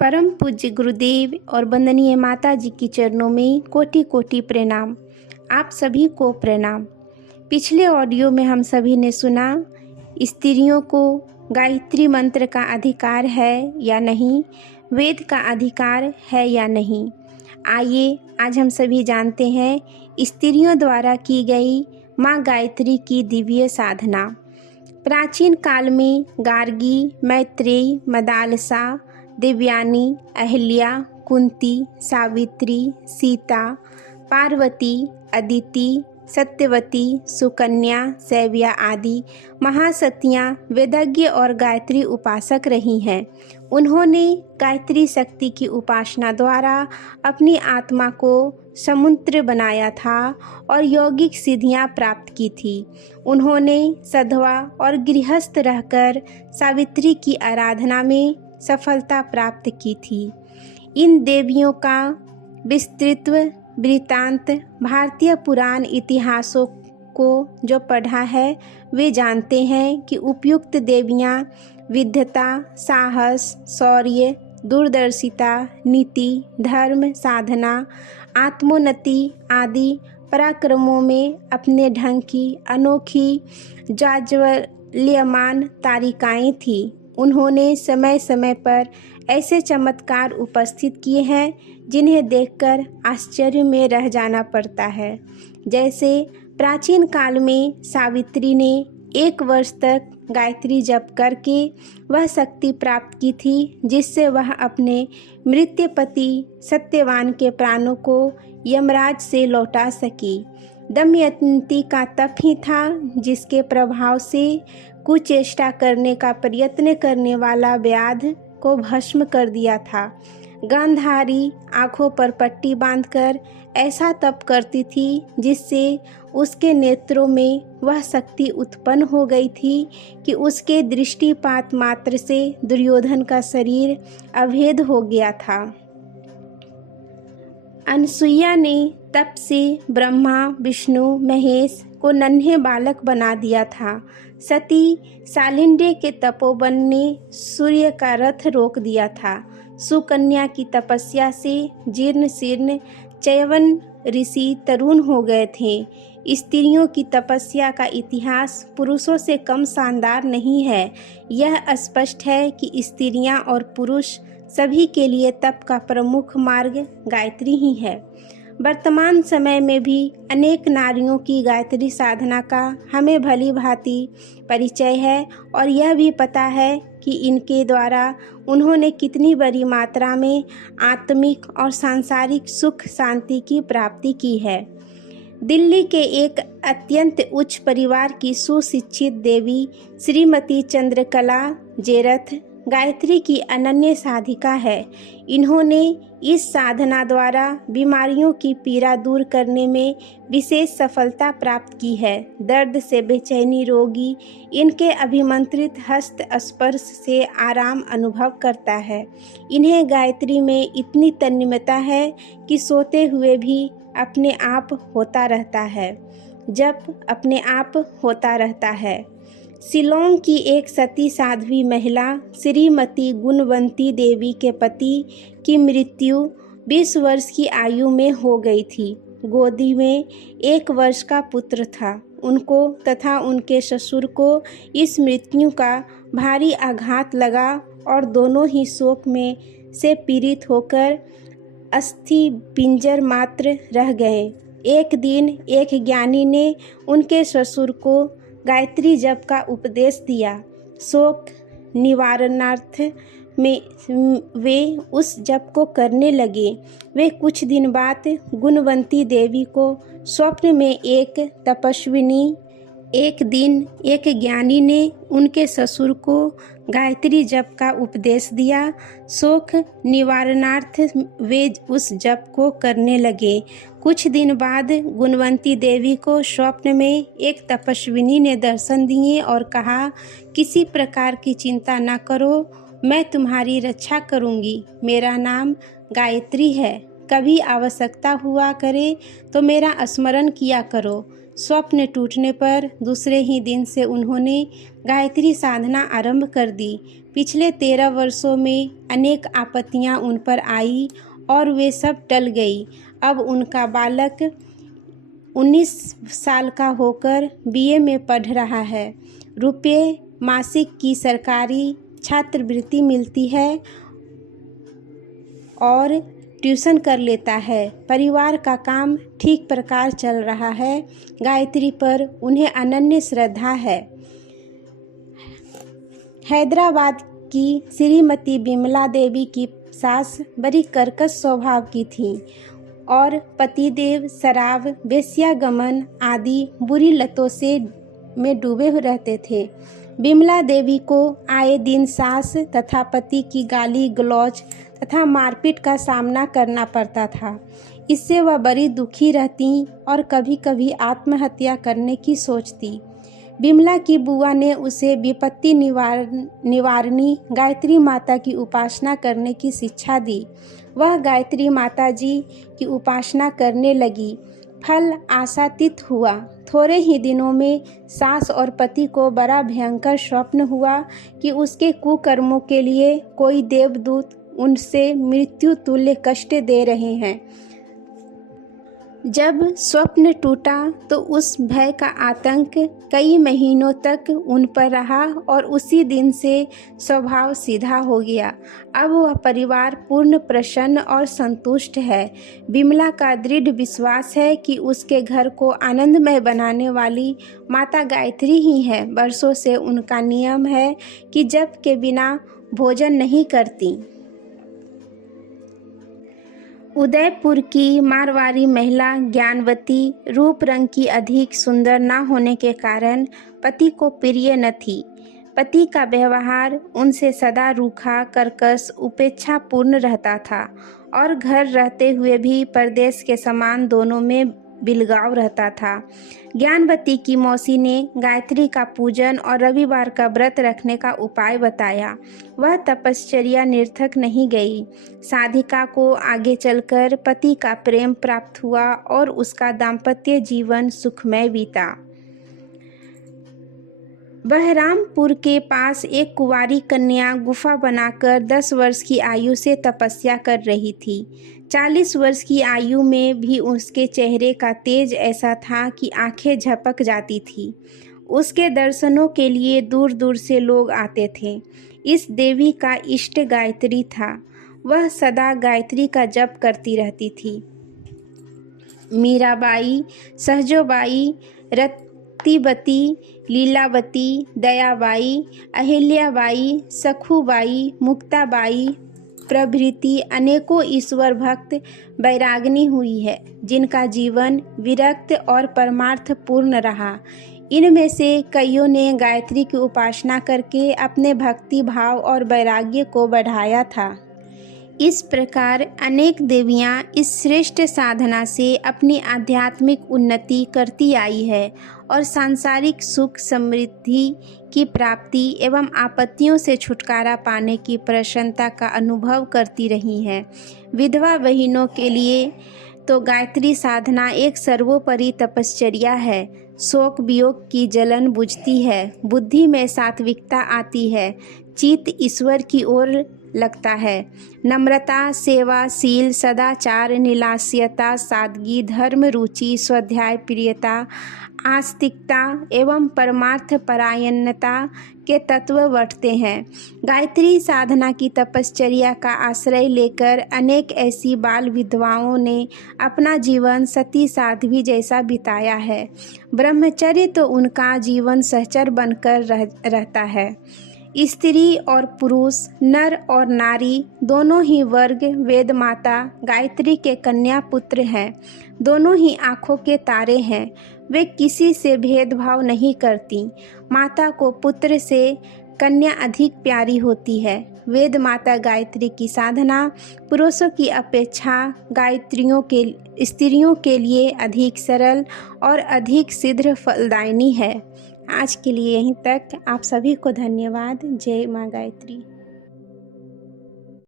परम पूज्य गुरुदेव और वंदनीय माता जी की चरणों में कोटि कोटि प्रणाम। आप सभी को प्रणाम। पिछले ऑडियो में हम सभी ने सुना स्त्रियों को गायत्री मंत्र का अधिकार है या नहीं, वेद का अधिकार है या नहीं। आइए आज हम सभी जानते हैं स्त्रियों द्वारा की गई माँ गायत्री की दिव्य साधना। प्राचीन काल में गार्गी, मैत्रेयी, मदालसा, देवयानी, अहिल्या, कुंती, सावित्री, सीता, पार्वती, अदिति, सत्यवती, सुकन्या, सैव्या आदि महासतियाँ वेदज्ञ और गायत्री उपासक रही हैं। उन्होंने गायत्री शक्ति की उपासना द्वारा अपनी आत्मा को समुद्र बनाया था और यौगिक सिद्धियाँ प्राप्त की थी। उन्होंने सधवा और गृहस्थ रहकर सावित्री की आराधना में सफलता प्राप्त की थी। इन देवियों का विस्तृत वृत्तांत भारतीय पुराण इतिहासों को जो पढ़ा है वे जानते हैं कि उपयुक्त देवियाँ विद्वता, साहस, शौर्य, दूरदर्शिता, नीति, धर्म, साधना, आत्मोन्नति आदि पराक्रमों में अपने ढंग की अनोखी जाज्वल्यमान तारिकाएँ थीं। उन्होंने समय समय पर ऐसे चमत्कार उपस्थित किए हैं जिन्हें देखकर आश्चर्य में रह जाना पड़ता है। जैसे प्राचीन काल में सावित्री ने 1 वर्ष तक गायत्री जप करके वह शक्ति प्राप्त की थी जिससे वह अपने मृत्य पति सत्यवान के प्राणों को यमराज से लौटा सकी। दमयंती का तप ही था जिसके प्रभाव से कुचेष्टा करने का प्रयत्न करने वाला व्याध को भस्म कर दिया था। गांधारी आंखों पर पट्टी बांधकर ऐसा तप करती थी जिससे उसके नेत्रों में वह शक्ति उत्पन्न हो गई थी कि उसके दृष्टिपात मात्र से दुर्योधन का शरीर अभेद हो गया था। अनसुईया ने तप से ब्रह्मा, विष्णु, महेश को नन्हे बालक बना दिया था। सती शालिंडे के तपोवन ने सूर्य का रथ रोक दिया था। सुकन्या की तपस्या से जीर्ण शीर्ण चयवन ऋषि तरुण हो गए थे। स्त्रियों की तपस्या का इतिहास पुरुषों से कम शानदार नहीं है। यह स्पष्ट है कि स्त्रियां और पुरुष सभी के लिए तप का प्रमुख मार्ग गायत्री ही है। वर्तमान समय में भी अनेक नारियों की गायत्री साधना का हमें भली भांति परिचय है और यह भी पता है कि इनके द्वारा उन्होंने कितनी बड़ी मात्रा में आत्मिक और सांसारिक सुख शांति की प्राप्ति की है। दिल्ली के एक अत्यंत उच्च परिवार की सुशिक्षित देवी श्रीमती चंद्रकला जेरथ गायत्री की अनन्य साधिका है। इन्होंने इस साधना द्वारा बीमारियों की पीड़ा दूर करने में विशेष सफलता प्राप्त की है। दर्द से बेचैनी रोगी इनके अभिमंत्रित हस्त स्पर्श से आराम अनुभव करता है। इन्हें गायत्री में इतनी तन्मयता है कि सोते हुए भी अपने आप होता रहता है, जब अपने आप होता रहता है। शिलोंग की एक सती साध्वी महिला श्रीमती गुणवंती देवी के पति की मृत्यु 20 वर्ष की आयु में हो गई थी। गोदी में 1 वर्ष का पुत्र था। उनको तथा उनके ससुर को इस मृत्यु का भारी आघात लगा और दोनों ही शोक में से पीड़ित होकर अस्थि पिंजर मात्र रह गए। एक दिन एक ज्ञानी ने उनके ससुर को गायत्री जप का उपदेश दिया। शोक निवारणार्थ में वे उस जप को करने लगे। वे कुछ दिन बाद गुणवंती देवी को स्वप्न में एक दिन एक ज्ञानी ने उनके ससुर को गायत्री जप का उपदेश दिया। शोक निवारणार्थ वे उस जप को करने लगे। कुछ दिन बाद गुणवंती देवी को स्वप्न में एक तपस्विनी ने दर्शन दिए और कहा, किसी प्रकार की चिंता न करो, मैं तुम्हारी रक्षा करूंगी। मेरा नाम गायत्री है। कभी आवश्यकता हुआ करे तो मेरा स्मरण किया करो। स्वप्न टूटने पर दूसरे ही दिन से उन्होंने गायत्री साधना आरंभ कर दी। पिछले 13 वर्षों में अनेक आपत्तियां उन पर आई और वे सब टल गई। अब उनका बालक 19 साल का होकर बीए में पढ़ रहा है। रुपये मासिक की सरकारी छात्रवृत्ति मिलती है और ट्यूशन कर लेता है। परिवार का काम ठीक प्रकार चल रहा है। गायत्री पर उन्हें अनन्य श्रद्धा है। हैदराबाद की श्रीमती बिमला देवी की सास बड़ी कर्कश स्वभाव की थी और पतिदेव शराब, वेश्यागमन आदि बुरी लतों में डूबे रहते थे। बिमला देवी को आए दिन सास तथा पति की गाली गलौज तथा मारपीट का सामना करना पड़ता था। इससे वह बड़ी दुखी रहती और कभी कभी आत्महत्या करने की सोचती। बिमला की बुआ ने उसे विपत्ति निवारणी गायत्री माता की उपासना करने की शिक्षा दी। वह गायत्री माता जी की उपासना करने लगी। फल आशातीत हुआ। थोड़े ही दिनों में सास और पति को बड़ा भयंकर स्वप्न हुआ कि उसके कुकर्मों के लिए कोई देवदूत उनसे मृत्यु तुल्य कष्ट दे रहे हैं। जब स्वप्न टूटा तो उस भय का आतंक कई महीनों तक उन पर रहा और उसी दिन से स्वभाव सीधा हो गया। अब वह परिवार पूर्ण प्रसन्न और संतुष्ट है। बिमला का दृढ़ विश्वास है कि उसके घर को आनंदमय बनाने वाली माता गायत्री ही है। वर्षों से उनका नियम है कि जप के बिना भोजन नहीं करती। उदयपुर की मारवाड़ी महिला ज्ञानवती रूप रंग की अधिक सुंदर न होने के कारण पति को प्रिय न थी। पति का व्यवहार उनसे सदा रूखा, कर्कश, उपेक्षापूर्ण रहता था और घर रहते हुए भी परदेश के समान दोनों में बिलगाव रहता था। ज्ञानवती की मौसी ने गायत्री का पूजन और रविवार का व्रत रखने का उपाय बताया। वह तपश्चर्या निरर्थक नहीं गई। साधिका को आगे चलकर पति का प्रेम प्राप्त हुआ और उसका दाम्पत्य जीवन सुखमय बीता। बहरामपुर के पास एक कुंवारी कन्या गुफा बनाकर 10 वर्ष की आयु से तपस्या कर रही थी। 40 वर्ष की आयु में भी उसके चेहरे का तेज ऐसा था कि आंखें झपक जाती थी। उसके दर्शनों के लिए दूर दूर से लोग आते थे। इस देवी का इष्ट गायत्री था। वह सदा गायत्री का जप करती रहती थी। मीराबाई, सहजोबाई, रतिवती, लीलावती, दयाबाई, अहिल्याबाई, सखुबाई, मुक्ताबाई प्रभृति अनेकों ईश्वर भक्त वैरागिनी हुई है, जिनका जीवन विरक्त और परमार्थ पूर्ण रहा। इनमें से कईयों ने गायत्री की उपासना करके अपने भक्ति भाव और वैराग्य को बढ़ाया था। इस प्रकार अनेक देवियां इस श्रेष्ठ साधना से अपनी आध्यात्मिक उन्नति करती आई है और सांसारिक सुख समृद्धि की प्राप्ति एवं आपत्तियों से छुटकारा पाने की प्रसन्नता का अनुभव करती रही हैं। विधवा बहनों के लिए तो गायत्री साधना एक सर्वोपरि तपश्चर्या है। शोक वियोग की जलन बुझती है, बुद्धि में सात्विकता आती है, चित्त ईश्वर की ओर लगता है। नम्रता, सेवा, शील, सदाचार, निलास्यता, सादगी, धर्म रुचि, स्वाध्याय प्रियता, आस्तिकता एवं परमार्थ परायणता के तत्व बढ़ते हैं। गायत्री साधना की तपश्चर्या का आश्रय लेकर अनेक ऐसी बाल विधवाओं ने अपना जीवन सती साध्वी जैसा बिताया है। ब्रह्मचर्य तो उनका जीवन सहचर बनकर रहता है। स्त्री और पुरुष, नर और नारी दोनों ही वर्ग वेद माता गायत्री के कन्या पुत्र हैं। दोनों ही आँखों के तारे हैं। वे किसी से भेदभाव नहीं करती। माता को पुत्र से कन्या अधिक प्यारी होती है। वेद माता गायत्री की साधना पुरुषों की अपेक्षा स्त्रियों के लिए अधिक सरल और अधिक शीघ्र फलदायिनी है। आज के लिए यहीं तक। आप सभी को धन्यवाद। जय माँ गायत्री।